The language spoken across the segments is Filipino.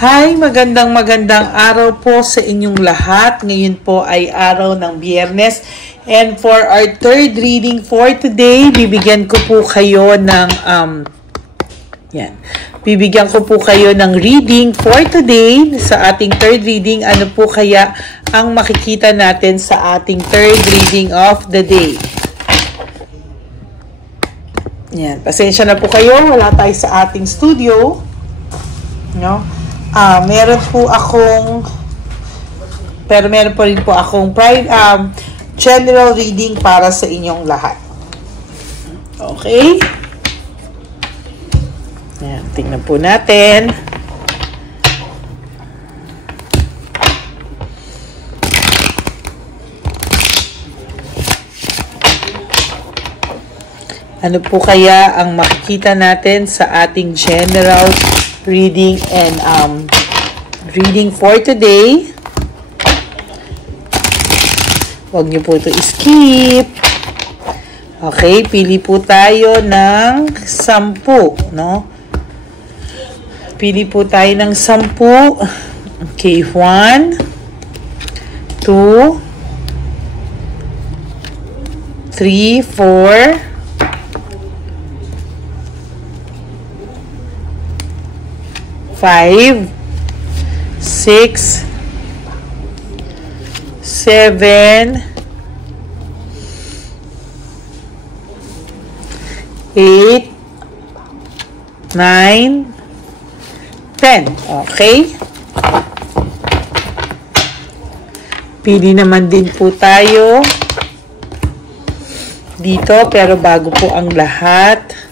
Hi, magandang araw po sa inyong lahat. Ngayon po ay araw ng Biyernes. And for our third reading for today, bibigyan ko po kayo ng Bibigyan ko po kayo ng reading for today. Sa ating third reading, ano po kaya ang makikita natin sa ating third reading of the day? Yan, pasensya na po kayo, wala tayo sa ating studio. No? Meron po rin po akong general reading para sa inyong lahat. Okay? Yan, tingnan po natin. Ano po kaya ang makikita natin sa ating general reading and reading for today? Huwag niyo po ito skip. Okay, pili po tayo ng 10, no? Pili po tayo ng 10. Okay, 1, 2, 3, 4, 5, 6, 7, 8, 9, 10. Okay? Pili naman din po tayo dito, pero bago po ang lahat,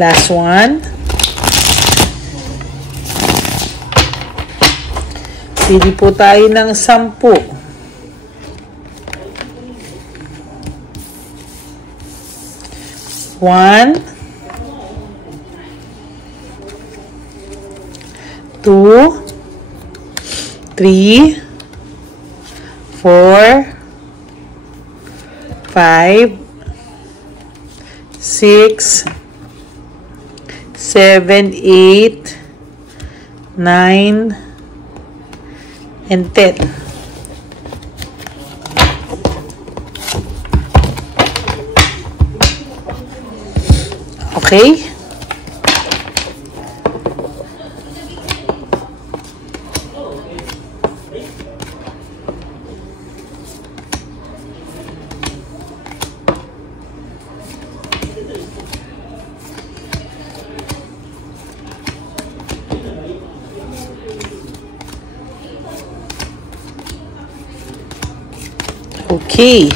last one. Pili po tayo ng 10. 1, 2, 3, 4, 5, 6, 7, 8, 9, and 10. Okay? Okay.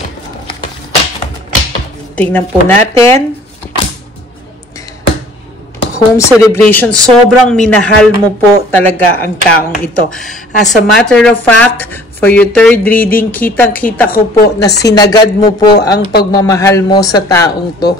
Tingnan po natin. Home celebration. Sobrang minahal mo po talaga ang taong ito. As a matter of fact, for your third reading, kitang-kita ko po na sinagad mo po ang pagmamahal mo sa taong to.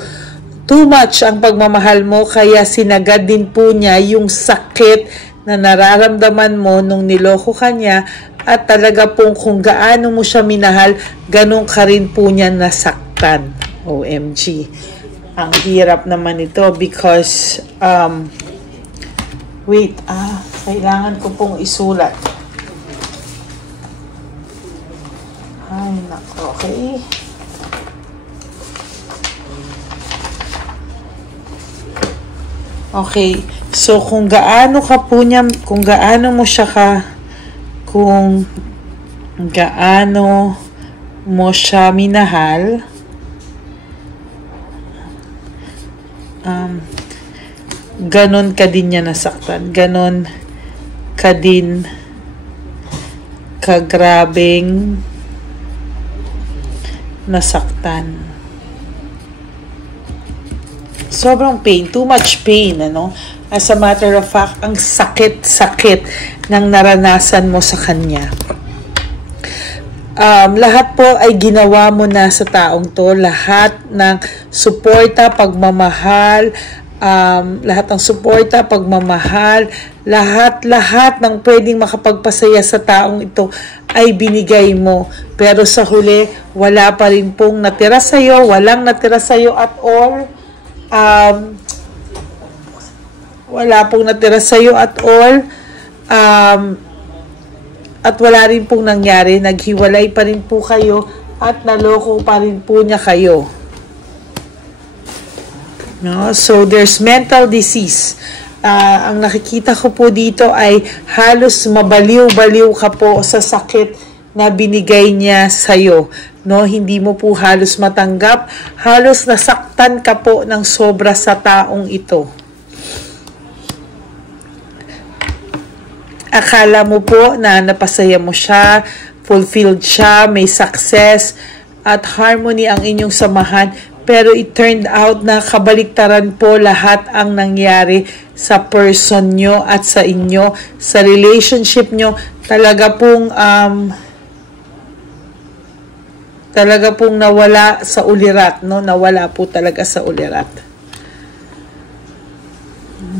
Too much ang pagmamahal mo, kaya sinagad din po niya yung sakit na nararamdaman mo nung niloko ka niya. At talaga pong kung gaano mo siya minahal, ganun ka rin po niya nasaktan. OMG. Ang hirap naman ito because, kailangan ko pong isulat. Ay, nako, okay. Okay, so kung gaano mo siya minahal, ganon ka din niya nasaktan, ganon ka din kagrabing nasaktan. Sobrang pain, too much pain, ano? As a matter of fact, ang sakit-sakit ng naranasan mo sa kanya. Lahat po ay ginawa mo na sa taong to. Lahat ng suporta, pagmamahal, lahat ng suporta, pagmamahal, lahat ng pwedeng makapagpasaya sa taong ito ay binigay mo. Pero sa huli, wala pa rin pong natira sa'yo, walang natira sa'yo at all. Wala pong natira sa'yo at all. At wala rin pong nangyari. Naghiwalay pa rin po kayo at naloko pa rin po niya kayo. No? So, there's mental disease. Ang nakikita ko po dito ay halos mabaliw-baliw ka po sa sakit na binigay niya sa'yo. No? Hindi mo po halos matanggap. Halos nasaktan ka po ng sobra sa taong ito. Akala mo po na napasaya mo siya, fulfilled siya, may success, at harmony ang inyong samahan. Pero it turned out na kabaliktaran po lahat ang nangyari sa person nyo at sa inyo, sa relationship nyo. Talaga pong nawala sa ulirat, no? Nawala po talaga sa ulirat.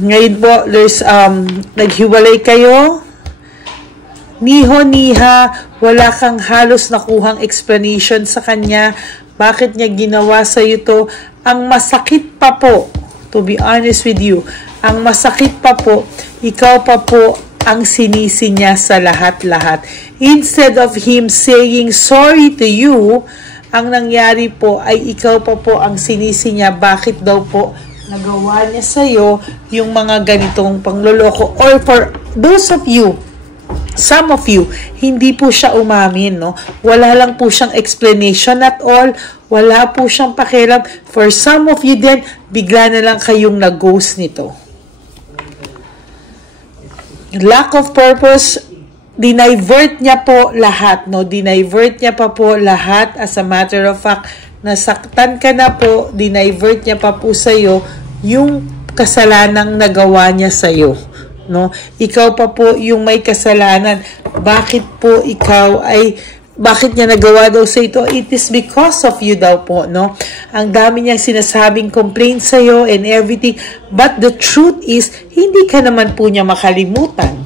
Ngayon po, there's, naghiwalay kayo, niho-niha, wala kang halos nakuhang explanation sa kanya, bakit niya ginawa sa iyo to. Ang masakit pa po, to be honest with you, ang masakit pa po, ikaw pa po ang sinisi niya sa lahat-lahat. Instead of him saying sorry to you, ang nangyari po ay ikaw pa po ang sinisi niya, bakit daw po nagawa niya sa iyo yung mga ganitong pangloloko. Or for those of you, some of you, hindi po siya umamin, no? Wala lang po siyang explanation at all. Wala po siyang pakialam. For some of you din, bigla na lang kayong nag-ghost nito. Lack of purpose, dinivert niya po lahat, no? Dinivert niya pa po lahat. As a matter of fact, nasaktan ka na po, dinivert niya pa po sa'yo yung kasalanang nagawa niya sa'yo. No? Ikaw pa po yung may kasalanan. Bakit po bakit niya nagawa daw sa ito? It is because of you daw po, no? Ang dami niyang sinasabing complaints sa'yo and everything. But the truth is, hindi ka naman po niya makalimutan.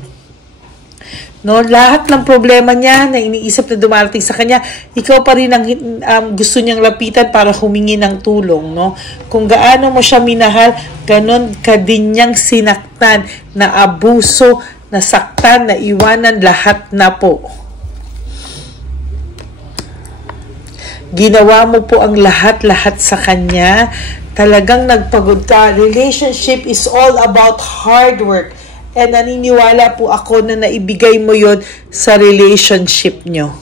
No, lahat ng problema niya na iniisip na dumarating sa kanya, ikaw pa rin ang gusto niyang lapitan para humingi ng tulong, no? Kung gaano mo siya minahal, ganon ka din niyang sinaktan, na abuso, nasaktan, na iwanan, lahat na po. Ginawa mo po ang lahat-lahat sa kanya. Talagang nagpagod ka. Relationship is all about hard work. And naniniwala po ako na naibigay mo yon sa relationship nyo.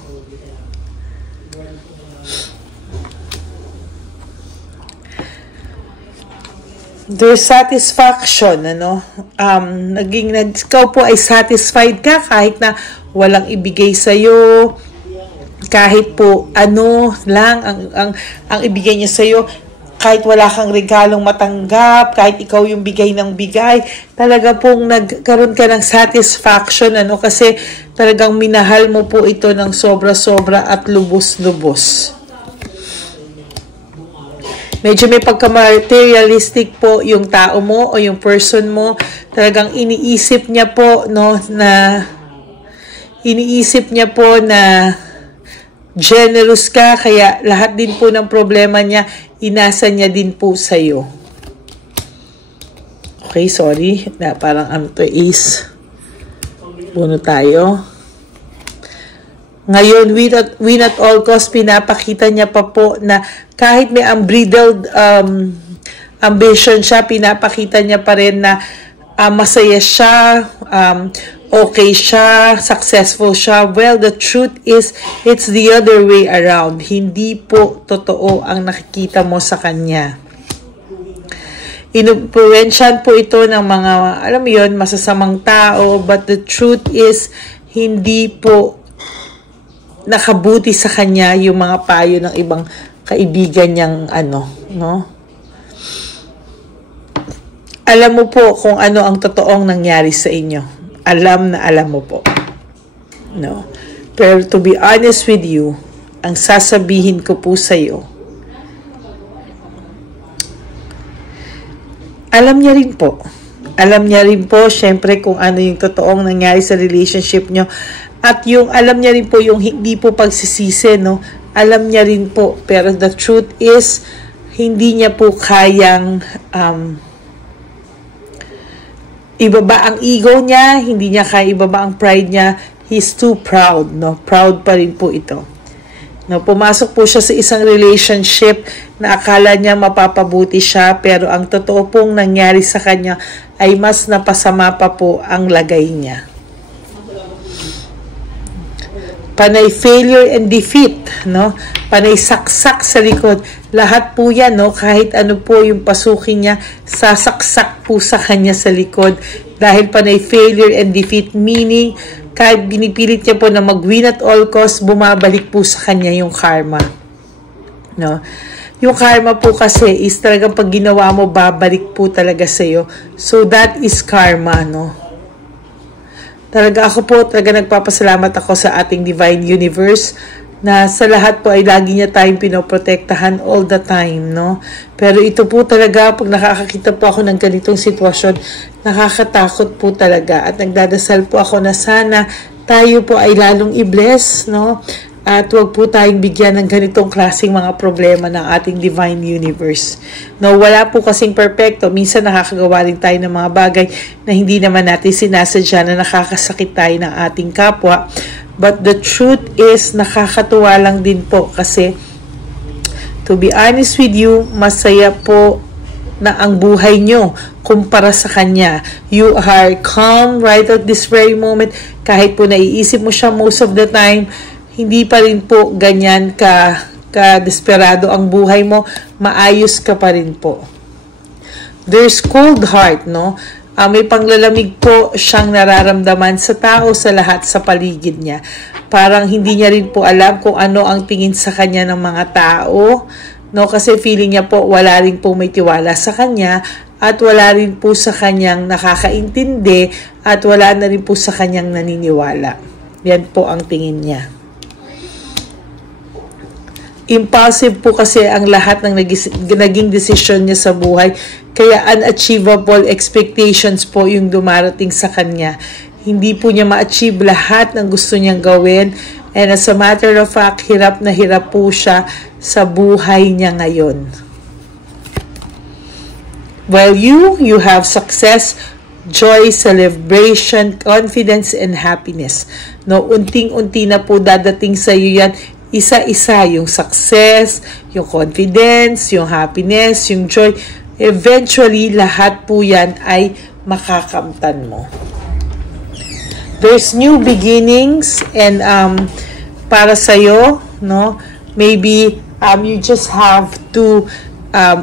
There's satisfaction, ano? Ikaw po ay satisfied ka kahit na walang ibigay sa'yo, kahit po ano lang ang ibigay niya sa'yo, kahit wala kang regalong matanggap, kahit ikaw yung bigay ng bigay, talaga pong nagkaroon ka ng satisfaction, ano, kasi talagang minahal mo po ito ng sobra-sobra at lubos-lubos. Medyo may pagka-materialistic po yung tao mo o yung person mo. Talagang iniisip niya po, no, na generous ka, kaya lahat din po ng problema niya, inasa niya din po sa'yo. Okay, sorry. Parang ano to is, puno tayo. Ngayon, win at all cost, pinapakita niya pa po na kahit may unbridled ambition siya, pinapakita niya pa rin na masaya siya, okay siya, successful siya. Well, the truth is, it's the other way around. Hindi po totoo ang nakikita mo sa kanya. Inumpluwensyahan po ito ng mga, alam mo yun, masasamang tao, but the truth is, hindi po nakabuti sa kanya yung mga payo ng ibang kaibigan niyang no? Alam mo po kung ano ang totoong nangyari sa inyo. Alam mo po. No? Pero to be honest with you, ang sasabihin ko po sa iyo, alam niya rin po. Alam niya rin po, syempre, kung ano yung totoong nangyari sa relationship nyo. At yung alam niya rin po yung hindi po pagsisisi, no? Alam niya rin po. Pero the truth is, hindi niya po kayang ibaba ang ego niya, hindi niya kaya ibaba ang pride niya. He's too proud, no? Proud pa rin po ito. No, pumasok po siya sa isang relationship na akala niya mapapabuti siya, pero ang totoo pong nangyari sa kanya ay mas napasama pa po ang lagay niya. Panay failure and defeat, no? Panay saksak sa likod. Lahat po yan, no? Kahit ano po yung pasukin niya, sasaksak po sa kanya sa likod. Dahil panay failure and defeat, meaning kahit binipilit niya po na mag-win at all costs, bumabalik po sa kanya yung karma. No? Yung karma po kasi is talagang pag ginawa mo, babalik po talaga sa'yo. So that is karma, no? Talaga ako po, talaga nagpapasalamat ako sa ating Divine Universe na sa lahat po ay lagi niya tayong pinoprotektahan all the time, no? Pero ito po talaga, pag nakakakita po ako ng ganitong sitwasyon, nakakatakot po talaga at nagdadasal po ako na sana tayo po ay lalong i-bless, no? At huwag po tayong bigyan ng ganitong klaseng mga problema ng ating Divine Universe. No, wala po kasing perfecto. Minsan nakakagawa rin tayo ng mga bagay na hindi naman natin sinasadya na nakakasakit tayo ng ating kapwa. But the truth is, nakakatuwa lang din po kasi to be honest with you, masaya po na ang buhay nyo kumpara sa kanya. You are calm right at this very moment. Kahit po naiisip mo siya most of the time, hindi pa rin po ganyan ka-desperado ang buhay mo. Maayos ka pa rin po. There's cold heart, no? May panglalamig po siyang nararamdaman sa tao, sa lahat sa paligid niya. Parang hindi niya rin po alam kung ano ang tingin sa kanya ng mga tao, no? Kasi feeling niya po wala rin po may tiwala sa kanya at wala rin po sa kanyang nakakaintindi at wala na rin po sa kanyang naniniwala. Yan po ang tingin niya. Impulsive po kasi ang lahat ng naging decision niya sa buhay. Kaya unachievable expectations po yung dumarating sa kanya. Hindi po niya ma-achieve lahat ng gusto niyang gawin. And as a matter of fact, hirap na hirap po siya sa buhay niya ngayon. Well, you have success, joy, celebration, confidence, and happiness. No, unting-unti na po dadating sa iyo yan. Isa-isa yung success, yung confidence, yung happiness, yung joy. Eventually, lahat po yan ay makakamtan mo. There's new beginnings and para sa'yo, no? Maybe you just have to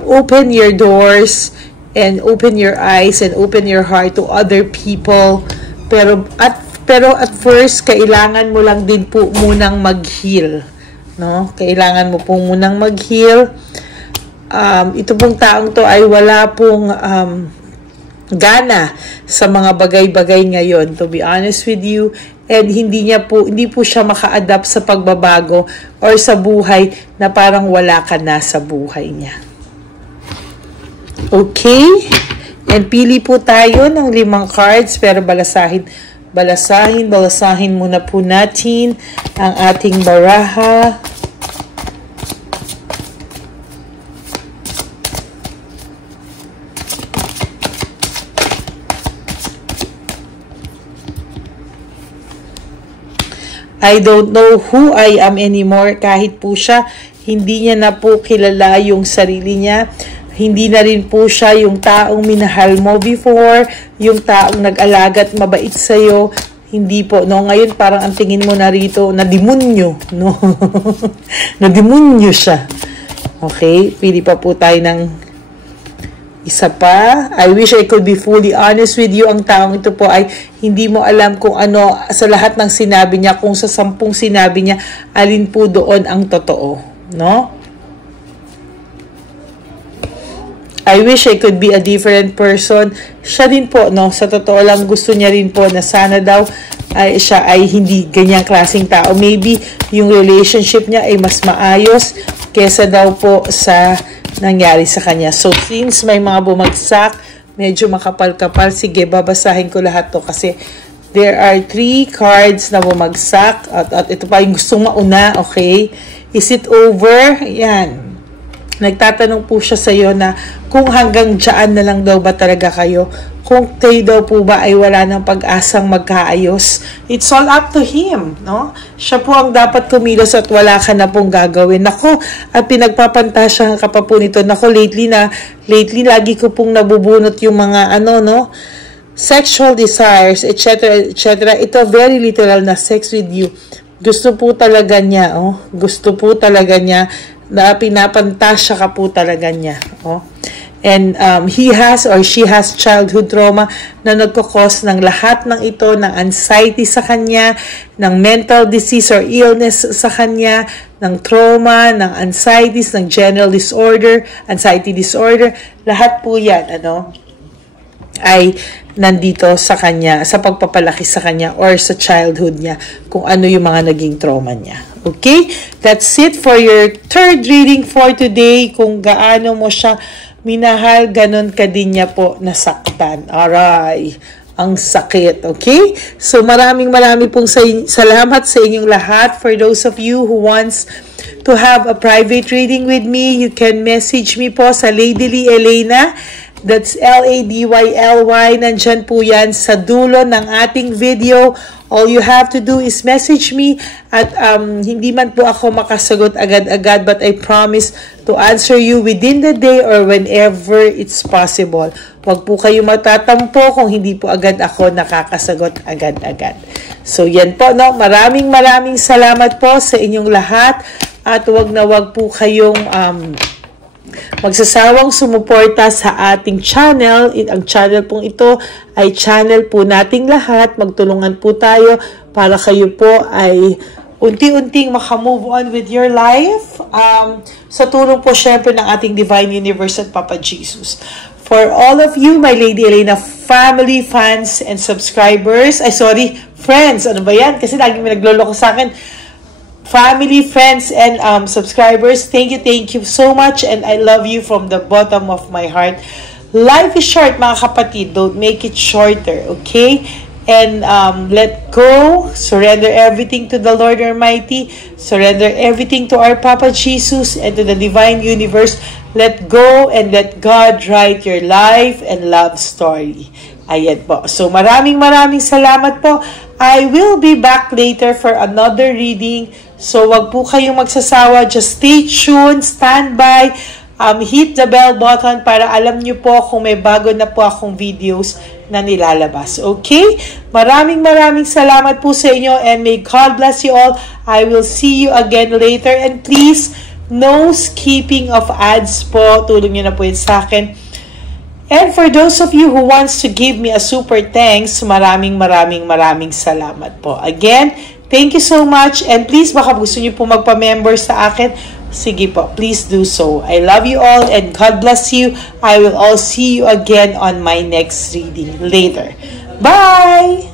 open your doors and open your eyes and open your heart to other people. Pero at first, kailangan mo lang din po munang mag-heal. No? Kailangan mo po munang mag-heal. Ito pong taong to ay wala pong gana sa mga bagay-bagay ngayon, to be honest with you. And hindi po siya maka-adapt sa pagbabago or sa buhay na parang wala ka na sa buhay niya. Okay? And pili po tayo ng 5 cards, pero balasahin muna po natin ang ating baraha. I don't know who I am anymore. Kahit po siya, hindi niya na po kilala yung sarili niya. Hindi na rin po siya yung taong minahal mo before, yung taong nag-alaga at mabait sa'yo. Hindi po, no? Ngayon parang ang tingin mo na rito, na demonyo, no? Na demonyo siya. Okay, pili pa po tayo ng isa pa. I wish I could be fully honest with you. Ang taong ito po ay hindi mo alam kung ano sa lahat ng sinabi niya, kung sa 10 sinabi niya, alin po doon ang totoo, no? I wish I could be a different person. Siya din po, no? Sa totoo lang, gusto niya rin po na sana daw siya ay hindi ganyang klaseng tao. Maybe yung relationship niya ay mas maayos kesa daw po sa nangyari sa kanya. So, since may mga bumagsak, Medyo makapal-kapal. Sige, babasahin ko lahat to kasi there are 3 cards na bumagsak. At ito pa yung gustong mauna, okay? Is it over? Yan. Nagtatanong po siya sa iyo na kung hanggang dyan na lang daw ba talaga kayo. Kung kayo daw po ba ay wala ng pag-asang magkaayos. It's all up to him, no? Siya po ang dapat kumilos at wala ka na pong gagawin. Nako, at pinagpapantasyahan ka pa po nito. Nako, lately lagi ko pong nabubunot yung mga sexual desires, etc., etc. Ito, very literal na sex with you. Gusto po talaga niya, Gusto po talaga niya na pinapantasya ka po talaga niya, And he has or she has childhood trauma na nagkakos ng lahat ng ito, ng anxiety sa kanya, ng mental disease or illness sa kanya, ng trauma, ng anxieties, ng general disorder, anxiety disorder, lahat po yan, ay nandito sa kanya, sa pagpapalaki sa kanya or sa childhood niya, kung ano yung mga naging trauma niya. Okay? That's it for your third reading for today. Kung gaano mo siya minahal, ganun ka din niya po nasaktan. Aray, ang sakit. Okay? So maraming pong salamat sa inyong lahat. For those of you who wants to have a private reading with me, you can message me po sa Ladyly Elena. That's LADYLY. Nandyan po yan sa dulo ng ating video. All you have to do is message me at hindi man po ako makasagot agad-agad, but I promise to answer you within the day or whenever it's possible. Huwag po kayo matatampo kung hindi po agad ako nakakasagot agad-agad. So yan po, no? Maraming salamat po sa inyong lahat at huwag po kayong magsasawang sumuporta sa ating channel. Ang channel pong ito ay channel po nating lahat. Magtulungan po tayo para kayo po ay unti-unting makamove on with your life. Sa tulong po syempre ng ating Divine Universe at Papa Jesus. For all of you, my Lady Elena family, fans, and subscribers. Friends. Ano ba yan? Kasi lagi may nagloloko sa akin. Family, friends, and subscribers, thank you so much, and I love you from the bottom of my heart. Life is short, mga kapatid. Don't make it shorter, okay? And let go, surrender everything to the Lord Almighty, surrender everything to our Papa Jesus and to the Divine Universe. Let go and let God write your life and love story. Ayan po. So maraming salamat po. I will be back later for another reading. So wag po kayong magsasawa. Just stay tuned, stand by, hit the bell button para alam nyo po kung may bago na po akong videos na nilalabas. Okay? Maraming salamat po sa inyo and may God bless you all. I will see you again later. And please, no skipping of ads po. Tulong nyo na po yun sa akin. And for those of you who wants to give me a super thanks, maraming salamat po. Again, thank you so much. And please, baka gusto nyo po magpa-member sa akin. Sige po, please do so. I love you all and God bless you. I will all see you again on my next reading later. Bye!